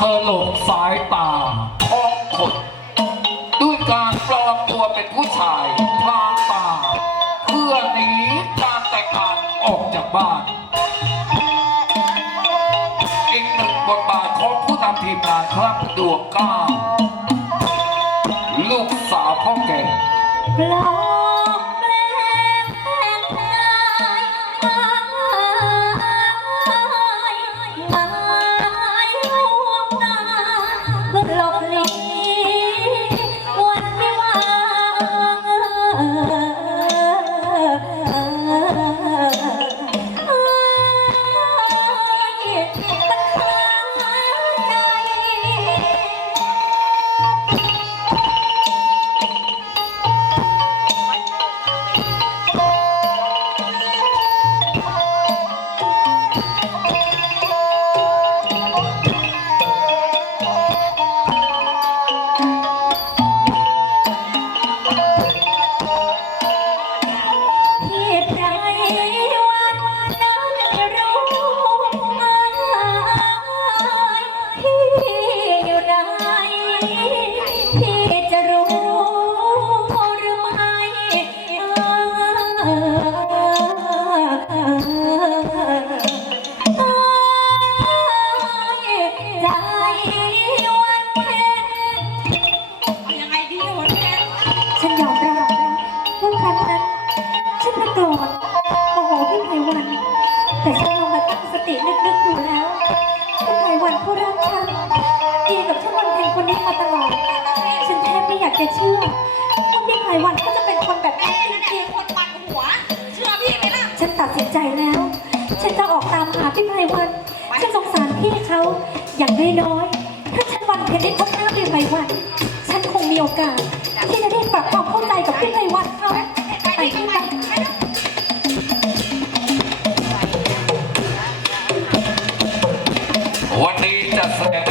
เธอหลบสายตาของคนด้วยการปลอมตัวเป็นผู้ชายพลางตาเพื่อหนีการแต่งงานออกจากบ้านอีกหนึ่งบทบาทของผู้นำทีมงานครับดวงก้าลูกสาวพ่อแก่ คนนี้มาตลอด ฉันแทบไม่อยากจะเชื่อว่าพี่ไพวันก็จะเป็นคนแบบนั้นจริงๆ คนปั่นหัว เชื่อพี่ไหมล่ะ ฉันตัดสินใจแล้ว ฉันจะออกตามหาพี่ไพวัน ฉันสงสารพี่เขาอย่างน้อยๆ ถ้าฉันวันเพียงได้พบหน้าพี่ไพวัน ฉันคงมีโอกาส ที่จะได้ปรับความเข้าใจกับพี่ไพวันเขาไปที่ตันวันนี้จะแสดง